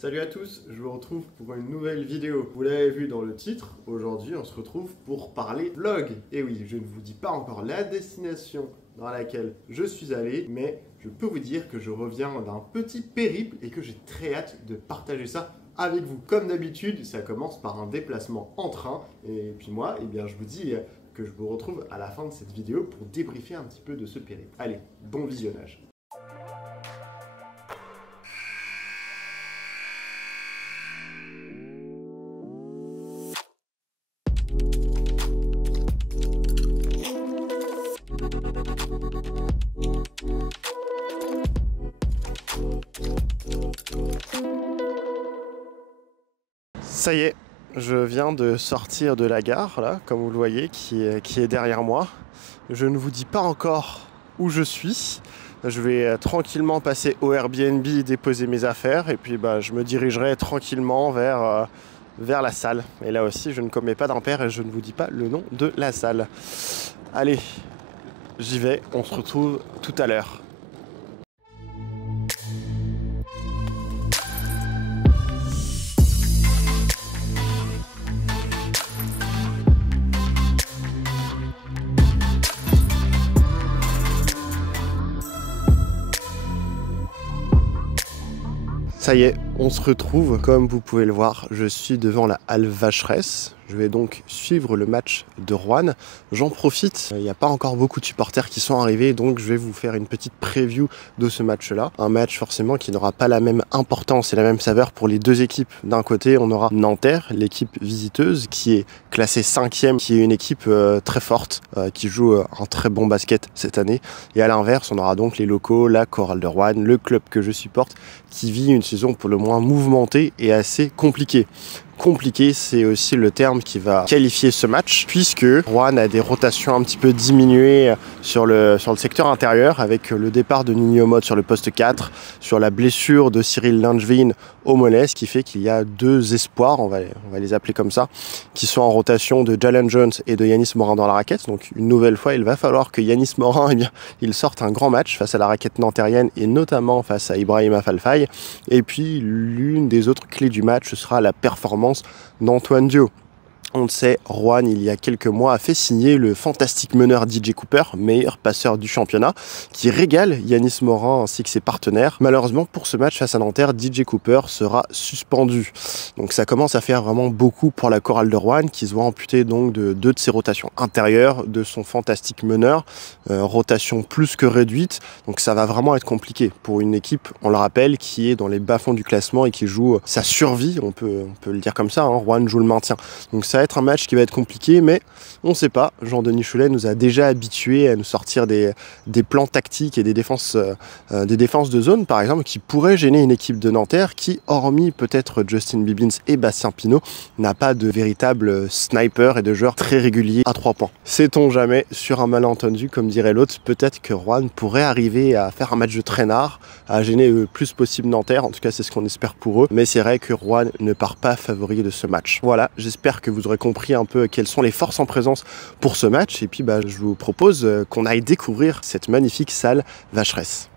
Salut à tous, je vous retrouve pour une nouvelle vidéo. Vous l'avez vu dans le titre, aujourd'hui on se retrouve pour parler vlog. Et oui, je ne vous dis pas encore la destination dans laquelle je suis allé, mais je peux vous dire que je reviens d'un petit périple et que j'ai très hâte de partager ça avec vous. Comme d'habitude, ça commence par un déplacement en train. Et puis moi, je vous dis que je vous retrouve à la fin de cette vidéo pour débriefer un petit peu de ce périple. Allez, bon visionnage. Ça y est, je viens de sortir de la gare, là, comme vous le voyez, qui est derrière moi. Je ne vous dis pas encore où je suis. Je vais tranquillement passer au Airbnb, déposer mes affaires, et puis je me dirigerai tranquillement vers la salle. Et là aussi, je ne commets pas d'impair et je ne vous dis pas le nom de la salle. Allez, j'y vais, on se retrouve tout à l'heure. Ça y est, on se retrouve, comme vous pouvez le voir, je suis devant la halle Vacheresse. Je vais donc suivre le match de Roanne. J'en profite, il n'y a pas encore beaucoup de supporters qui sont arrivés, donc je vais vous faire une petite preview de ce match-là. Un match forcément qui n'aura pas la même importance et la même saveur pour les deux équipes. D'un côté, on aura Nanterre, l'équipe visiteuse, qui est classée 5e, qui est une équipe très forte, qui joue un très bon basket cette année. Et à l'inverse, on aura donc les locaux, la Chorale de Roanne, le club que je supporte, qui vit une saison pour le moins mouvementée et assez compliquée. Compliqué, c'est aussi le terme qui va qualifier ce match, puisque Roanne a des rotations un petit peu diminuées sur le secteur intérieur, avec le départ de Nini Omot sur le poste 4, sur la blessure de Cyril Langevin au mollet, ce qui fait qu'il y a deux espoirs, on va les appeler comme ça, qui sont en rotation, de Jalen Jones et de Yanis Morin dans la raquette. Donc une nouvelle fois, il va falloir que Yanis Morin il sorte un grand match face à la raquette nantérienne et notamment face à Ibrahima Fall-Faye. Et puis l'une des autres clés du match, ce sera la performance d'Antoine Dio. On le sait, Roanne, il y a quelques mois, a fait signer le fantastique meneur DJ Cooper, meilleur passeur du championnat, qui régale Yanis Morin ainsi que ses partenaires. Malheureusement, pour ce match face à Nanterre, DJ Cooper sera suspendu. Donc ça commence à faire vraiment beaucoup pour la Chorale de Roanne, qui se voit amputée donc de deux de ses rotations intérieures, de son fantastique meneur, rotation plus que réduite. Donc ça va vraiment être compliqué pour une équipe, on le rappelle, qui est dans les bas-fonds du classement et qui joue sa survie, on peut le dire comme ça, hein. Roanne joue le maintien. Donc ça va être un match qui va être compliqué, mais on ne sait pas. Jean-Denis Choulet nous a déjà habitués à nous sortir des plans tactiques et des défenses de zone, par exemple, qui pourraient gêner une équipe de Nanterre qui, hormis peut-être Justin Bibbins et Bastien Pinault, n'a pas de véritable sniper et de joueurs très réguliers à 3 points. Sait-on jamais, sur un malentendu, comme dirait l'autre, peut-être que Roanne pourrait arriver à faire un match de traînard, à gêner le plus possible Nanterre, en tout cas c'est ce qu'on espère pour eux, mais c'est vrai que Roanne ne part pas favori de ce match. Voilà, j'espère que vous aurez compris un peu quelles sont les forces en présence pour ce match, et puis je vous propose qu'on aille découvrir cette magnifique salle Vacheresse.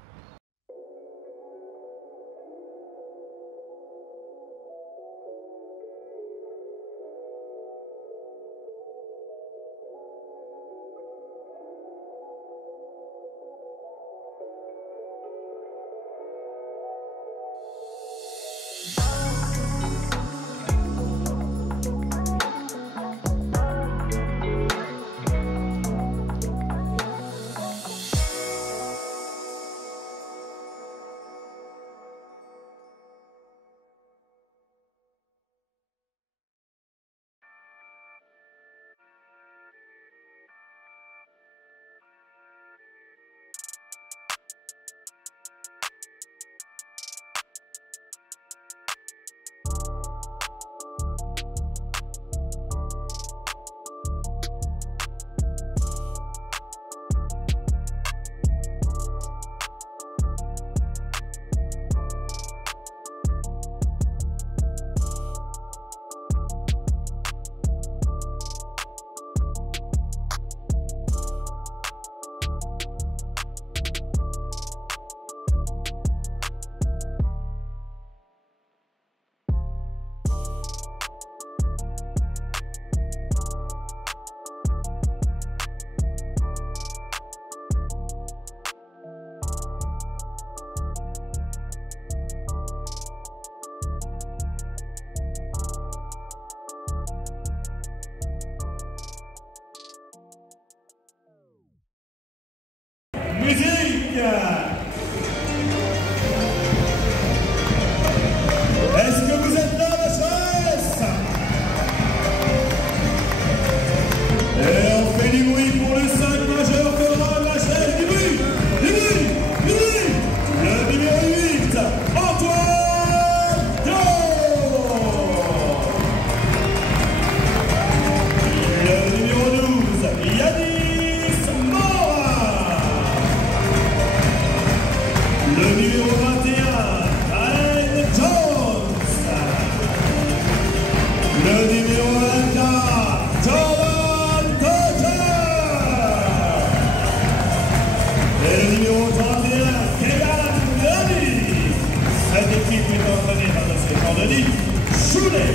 entraîné par notre Jean-Denis Choulet.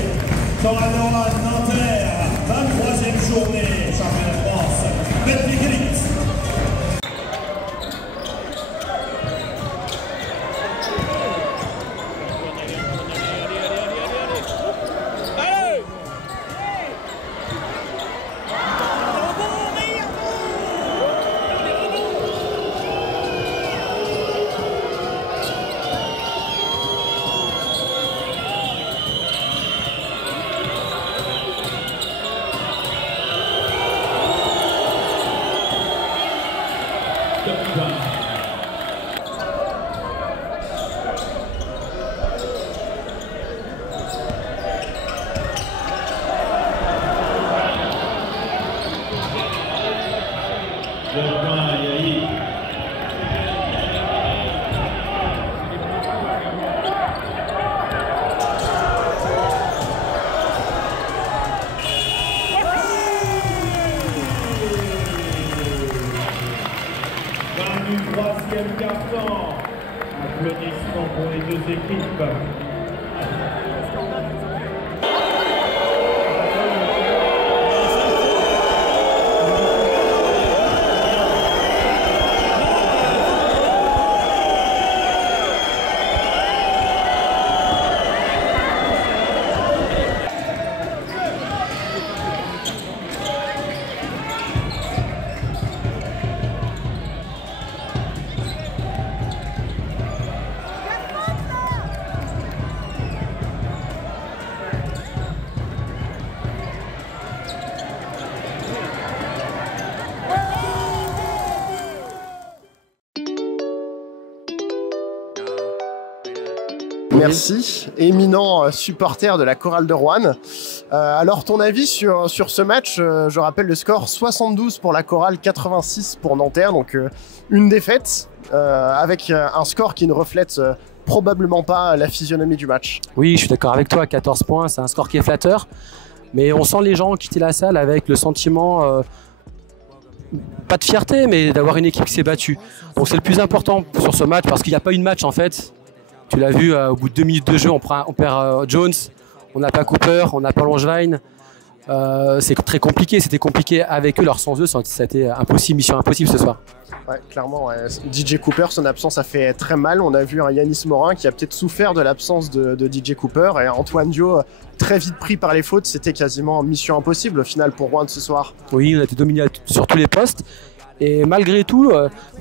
Torano à Nanterre, 23e journée, championnat de France, Betclic Elite. Troisième carton. Applaudissements pour les deux équipes. Merci, éminent supporter de la chorale de Roanne. Alors ton avis sur ce match, je rappelle le score 72 pour la chorale, 86 pour Nanterre, donc une défaite avec un score qui ne reflète probablement pas la physionomie du match. Oui, je suis d'accord avec toi, 14 points, c'est un score qui est flatteur, mais on sent les gens quitter la salle avec le sentiment, pas de fierté, mais d'avoir une équipe qui s'est battue. Donc c'est le plus important sur ce match, parce qu'il n'y a pas eu de match en fait. Tu l'as vu, au bout de 2 minutes de jeu, on perd Jones, on n'a pas Cooper, on n'a pas Langevin. C'est très compliqué, c'était compliqué avec eux, leur sans eux, ça a été impossible, mission impossible ce soir. Ouais, clairement, ouais. DJ Cooper, son absence a fait très mal. On a vu un Yanis Morin qui a peut-être souffert de l'absence de DJ Cooper, et Antoine Dio, très vite pris par les fautes, c'était quasiment mission impossible au final pour Roanne ce soir. Oui, on a été dominé sur tous les postes. Et malgré tout,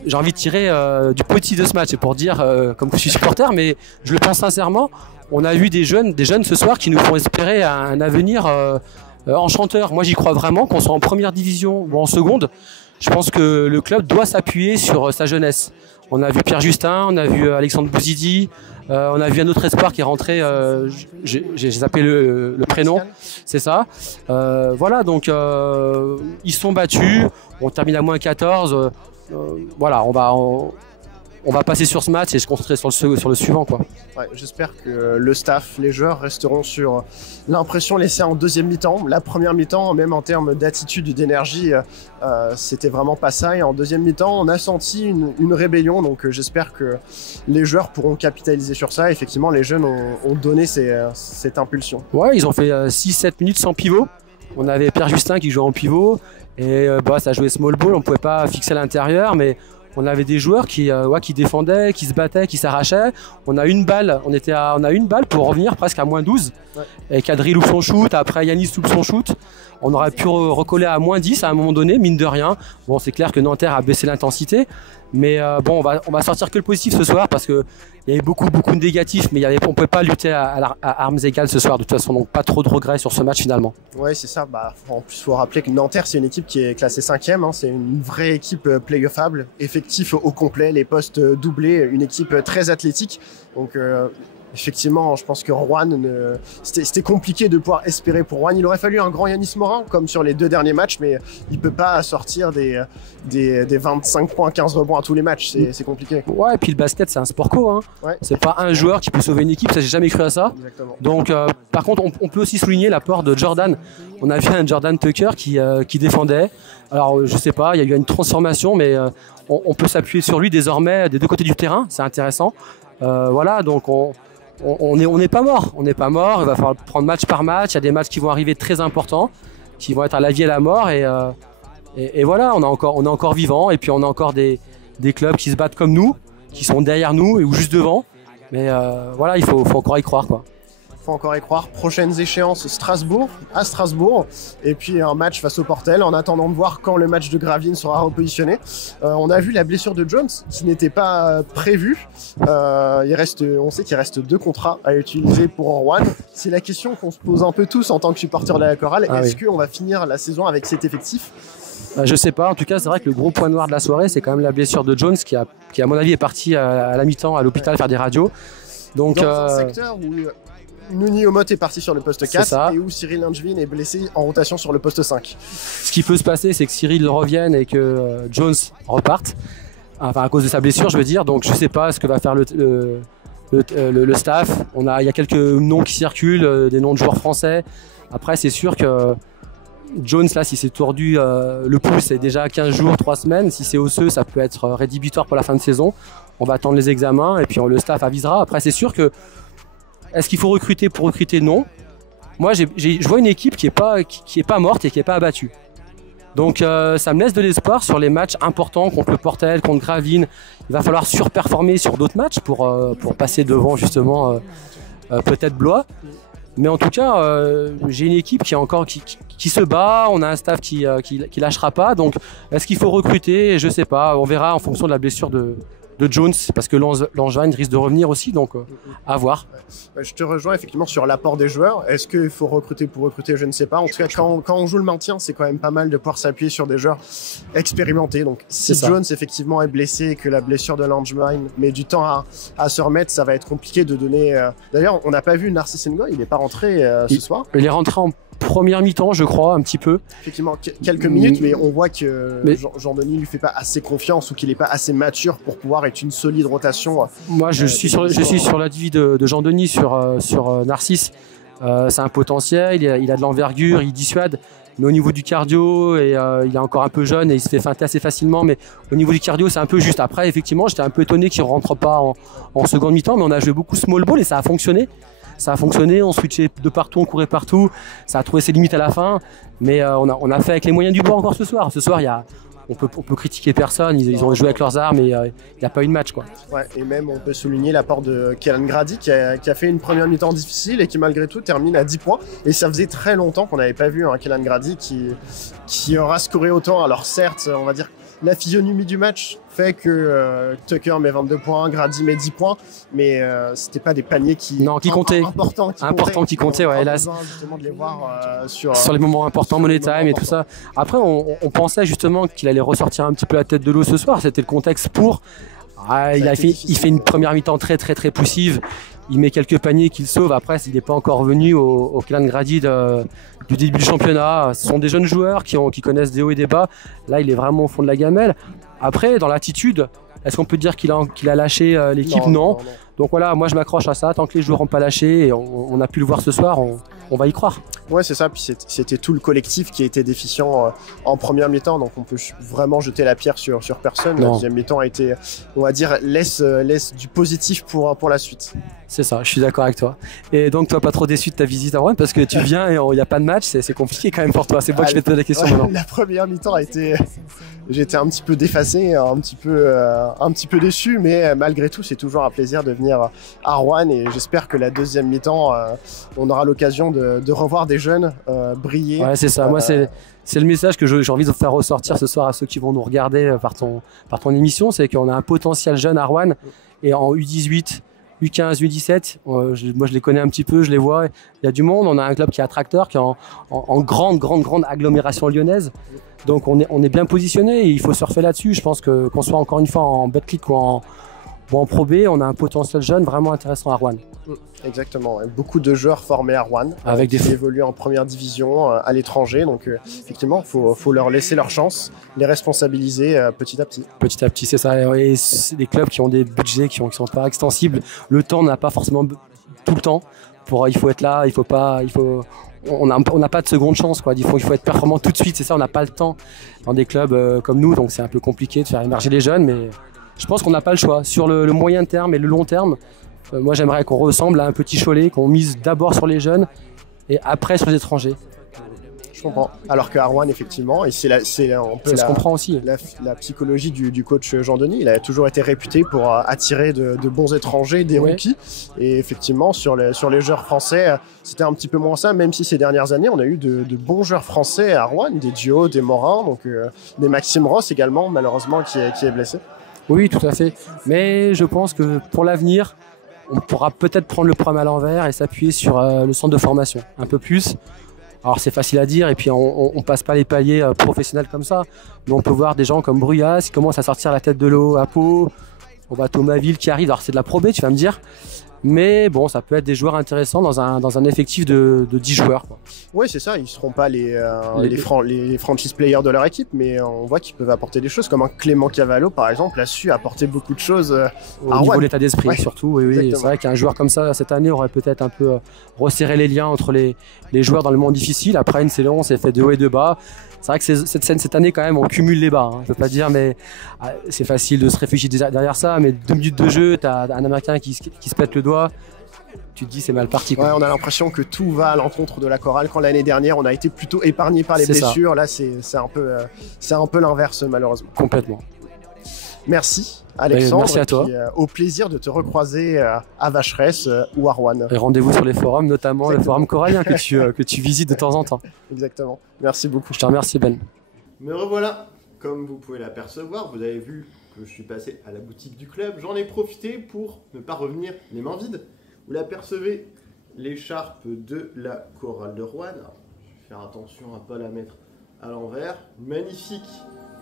j'ai envie de tirer du positif de ce match, c'est pour dire, comme je suis supporter, mais je le pense sincèrement, on a vu des jeunes ce soir qui nous font espérer un avenir enchanteur. Moi j'y crois vraiment, qu'on soit en première division ou en seconde, je pense que le club doit s'appuyer sur sa jeunesse. On a vu Pierre Justin, on a vu Alexandre Bouzidi, on a vu un autre espoir qui est rentré, j'ai zappé le prénom, c'est ça. Voilà, donc ils sont battus, on termine à moins 14, voilà, on va passer sur ce match et se concentrer sur le suivant, quoi. Ouais, j'espère que le staff, les joueurs resteront sur l'impression laissée en deuxième mi-temps. La première mi-temps, même en termes d'attitude et d'énergie, c'était vraiment pas ça. Et en deuxième mi-temps, on a senti une rébellion. Donc j'espère que les joueurs pourront capitaliser sur ça. Effectivement, les jeunes ont donné cette impulsion. Ouais, ils ont fait 6-7 minutes sans pivot. On avait Pierre Justin qui jouait en pivot. Et ça jouait small ball, on pouvait pas fixer à l'intérieur, mais on avait des joueurs qui défendaient, qui se battaient, qui s'arrachaient. On a une balle pour revenir presque à moins 12. Ouais. Et Kadri loupe son shoot, après Yanis loupe son shoot. On aurait pu recoller à moins 10 à un moment donné, mine de rien. Bon, c'est clair que Nanterre a baissé l'intensité. Mais on va sortir que le positif ce soir, parce qu'il y avait beaucoup de négatifs, mais on ne pouvait pas lutter à armes égales ce soir de toute façon, donc pas trop de regrets sur ce match finalement. Ouais, c'est ça. En plus, il faut rappeler que Nanterre, c'est une équipe qui est classée 5e, hein. C'est une vraie équipe playoffable, effectif au complet, les postes doublés, une équipe très athlétique. Donc effectivement, je pense que Roanne, c'était compliqué de pouvoir espérer pour Roanne. Il aurait fallu un grand Yanis Morin, comme sur les 2 derniers matchs, mais il peut pas sortir des 25 points, 15 rebonds à tous les matchs. C'est compliqué. Ouais, et puis le basket, c'est un sport co, hein. Ouais. C'est pas un joueur qui peut sauver une équipe, ça j'ai jamais cru à ça. Exactement. Donc, par contre, on peut aussi souligner l'apport de Jordan. On a vu un Jordan Tucker qui défendait. Alors, je sais pas, il y a eu une transformation, mais on peut s'appuyer sur lui désormais des deux côtés du terrain. C'est intéressant. Voilà, donc on n'est pas mort. On n'est pas mort. Il va falloir prendre match par match. Il y a des matchs qui vont arriver très importants, qui vont être à la vie et à la mort. Et voilà, on est encore vivant. Et puis on a encore des clubs qui se battent comme nous, qui sont derrière nous ou juste devant. Mais voilà, il faut encore y croire, quoi. Faut encore y croire. Prochaines échéances, à Strasbourg, et puis un match face au Portel, en attendant de voir quand le match de Gravelines sera repositionné. On a vu la blessure de Jones, qui n'était pas prévue. On sait qu'il reste 2 contrats à utiliser pour Rouen. C'est la question qu'on se pose un peu tous en tant que supporters de la chorale. Est-ce qu'on va finir la saison avec cet effectif ? Je sais pas, en tout cas c'est vrai que le gros point noir de la soirée c'est quand même la blessure de Jones qui à mon avis est parti à la mi-temps à l'hôpital faire des radios. Donc, dans un secteur où Nouni Omot est parti sur le poste 4 et où Cyril Langevin est blessé en rotation sur le poste 5. Ce qui peut se passer, c'est que Cyril revienne et que Jones reparte, enfin à cause de sa blessure, je veux dire. Donc je sais pas ce que va faire le staff. Il y a quelques noms qui circulent, des noms de joueurs français. Après, c'est sûr que Jones, là, si c'est tordu le pouce, c'est déjà 15 jours, 3 semaines. Si c'est osseux, ça peut être rédhibitoire pour la fin de saison. On va attendre les examens et puis le staff avisera. Après, c'est sûr que est-ce qu'il faut recruter pour recruter? Non. Moi, je vois une équipe qui est pas morte et qui est pas abattue. Donc, ça me laisse de l'espoir sur les matchs importants contre le Portel, contre Gravelines. Il va falloir surperformer sur d'autres matchs pour passer devant justement peut-être Blois. Mais en tout cas, j'ai une équipe qui se bat. On a un staff qui lâchera pas. Donc, est-ce qu'il faut recruter? Je sais pas. On verra en fonction de la blessure de Jones, parce que Langevin risque de revenir aussi, donc à voir. Je te rejoins effectivement sur l'apport des joueurs. Est-ce qu'il faut recruter pour recruter? Je ne sais pas. En tout cas, quand on joue le maintien, c'est quand même pas mal de pouvoir s'appuyer sur des joueurs expérimentés. Donc, si Jones effectivement est blessé et que la blessure de Langevin met du temps à se remettre, ça va être compliqué de donner. D'ailleurs, on n'a pas vu Narcisse Ngoy, il n'est pas rentré ce soir. Il est rentré en première mi-temps, je crois, un petit peu. Effectivement, quelques minutes, mais on voit que Jean-Denis lui fait pas assez confiance ou qu'il n'est pas assez mature pour pouvoir être une solide rotation. Moi, je suis sur l'avis de Jean-Denis sur Narcisse. C'est un potentiel, il a de l'envergure, il dissuade. Mais au niveau du cardio, il est encore un peu jeune et il se fait feinter assez facilement. Mais au niveau du cardio, c'est un peu juste. Après, effectivement, j'étais un peu étonné qu'il ne rentre pas en seconde mi-temps, mais on a joué beaucoup small ball et ça a fonctionné. On switchait de partout, on courait partout. Ça a trouvé ses limites à la fin, mais on a fait avec les moyens du bord encore ce soir. Ce soir, on peut critiquer personne. Ils ont joué avec leurs armes et il n'y a pas eu de match, quoi. Ouais, et même on peut souligner l'apport de Kélan Grady qui a fait une première mi-temps difficile et qui malgré tout termine à 10 points. Et ça faisait très longtemps qu'on n'avait pas vu un Kélan Grady qui aura scoré autant. Alors certes, on va dire la physionomie du match fait que Tucker met 22 points, Grady met 10 points, mais c'était pas des paniers qui comptaient. Importants qui comptaient, ouais, hélas. Justement de les voir sur les moments importants, Money Time et tout ça. Après, on pensait justement qu'il allait ressortir un petit peu la tête de l'eau ce soir. C'était le contexte pour. Il fait une première mi-temps très très très poussive. Il met quelques paniers qu'il sauve. Après, il n'est pas encore revenu au Kélan Grady du début du championnat. Ce sont des jeunes joueurs qui connaissent des hauts et des bas. Là, il est vraiment au fond de la gamelle. Après, dans l'attitude, est-ce qu'on peut dire qu'il a lâché l'équipe? Non. Donc voilà, moi je m'accroche à ça. Tant que les joueurs n'ont pas lâché, et on a pu le voir ce soir, on va y croire. Ouais, c'est ça. Puis c'était tout le collectif qui était déficient en première mi-temps. Donc on peut vraiment jeter la pierre sur personne. La deuxième mi-temps a été, on va dire, laisse du positif pour la suite. C'est ça, je suis d'accord avec toi. Et donc toi, pas trop déçu de ta visite à Rouen parce que tu viens et il n'y a pas de match, c'est compliqué quand même pour toi. C'est moi que je vais te poser la question maintenant. La première mi-temps j'étais un petit peu déphasé, un petit peu déçu, mais malgré tout, c'est toujours un plaisir de venir à Rouen et j'espère que la deuxième mi-temps, on aura l'occasion de revoir des jeunes briller. Ouais, c'est ça. Moi, c'est le message que j'ai envie de faire ressortir ce soir à ceux qui vont nous regarder par ton émission, c'est qu'on a un potentiel jeune à Rouen et en U18. U15, U17, moi je les connais un petit peu, je les vois, il y a du monde, on a un club qui est attracteur, qui est en grande agglomération lyonnaise, donc on est bien positionné et il faut surfer là-dessus. Je pense qu'on soit encore une fois en Betclic ou en Pro B, on a un potentiel jeune vraiment intéressant à Rouen. Exactement, beaucoup de joueurs formés à Rouen qui évoluent en première division à l'étranger, donc effectivement il faut leur laisser leur chance, les responsabiliser petit à petit. Petit à petit, c'est ça, et c'est des clubs qui ont des budgets qui sont pas extensibles, le temps n'a pas forcément tout le temps, il faut être là, on n'a pas de seconde chance, quoi. Il faut être performant tout de suite, c'est ça, on n'a pas le temps dans des clubs comme nous, donc c'est un peu compliqué de faire émerger les jeunes, mais je pense qu'on n'a pas le choix. Sur le moyen terme et le long terme, Moi, j'aimerais qu'on ressemble à un petit Cholet, qu'on mise d'abord sur les jeunes et après sur les étrangers. Je comprends. Alors qu'à Rouen, effectivement, et c'est un peu Ça se comprend aussi. la psychologie du coach Jean-Denis, il a toujours été réputé pour attirer de bons étrangers, des rookies. Et effectivement, sur les joueurs français, c'était un petit peu moins ça, même si ces dernières années, on a eu de bons joueurs français à Rouen, des Dio, des Morin, donc des Maxime Ross également, malheureusement, qui est blessé. Oui, tout à fait. Mais je pense que pour l'avenir, on pourra peut-être prendre le problème à l'envers et s'appuyer sur le centre de formation un peu plus. Alors c'est facile à dire et puis on passe pas les paliers professionnels comme ça, mais on peut voir des gens comme Bruyas qui commencent à sortir la tête de l'eau à Pau. On voit Thomasville qui arrive, alors c'est de la Pro B, tu vas me dire, mais bon, ça peut être des joueurs intéressants dans un effectif de 10 joueurs, quoi. Oui, c'est ça, ils ne seront pas les franchise players de leur équipe, mais on voit qu'ils peuvent apporter des choses, comme un Clément Cavallo par exemple a su apporter beaucoup de choses au niveau de l'état d'esprit, ouais, surtout. Oui, c'est vrai qu'un joueur comme ça cette année aurait peut-être un peu resserré les liens entre les joueurs dans le monde difficile. Après une saison, on s'est fait de haut et de bas. C'est vrai que cette année quand même on cumule les bas, hein. Je veux pas dire, mais c'est facile de se réfugier derrière ça, mais 2 minutes de jeu, t'as un Américain qui se pète le doigt, tu te dis c'est mal parti, quoi. Ouais, on a l'impression que tout va à l'encontre de la chorale, quand l'année dernière on a été plutôt épargné par les blessures, ça. Là c'est un peu l'inverse malheureusement. Complètement. Merci Alexandre, merci à toi. Et puis, au plaisir de te recroiser à Vacheresse ou à Rouen. Et rendez-vous sur les forums, notamment le forum corallien que tu visites de temps en temps. Exactement, merci beaucoup. Je te remercie Ben. Me revoilà, comme vous pouvez l'apercevoir, vous avez vu que je suis passé à la boutique du club, j'en ai profité pour ne pas revenir les mains vides. Vous l'apercevez, l'écharpe de la chorale de Rouen. Je vais faire attention à ne pas la mettre à l'envers. Magnifique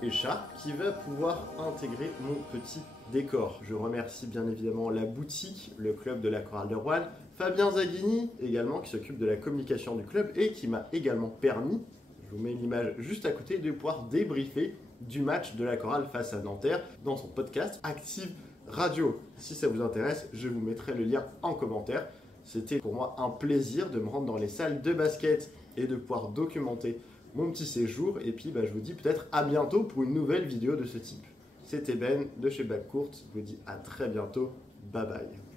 écharpe qui va pouvoir intégrer mon petit décor. Je remercie bien évidemment la boutique, le club de la chorale de Rouen, Fabien Zaghini également qui s'occupe de la communication du club et qui m'a également permis, je vous mets l'image juste à côté, de pouvoir débriefer du match de la chorale face à Nanterre dans son podcast Active Radio. Si ça vous intéresse, je vous mettrai le lien en commentaire. C'était pour moi un plaisir de me rendre dans les salles de basket et de pouvoir documenter mon petit séjour. Et puis je vous dis peut-être à bientôt pour une nouvelle vidéo de ce type. C'était Ben de chez Backcourt. Je vous dis à très bientôt. Bye bye.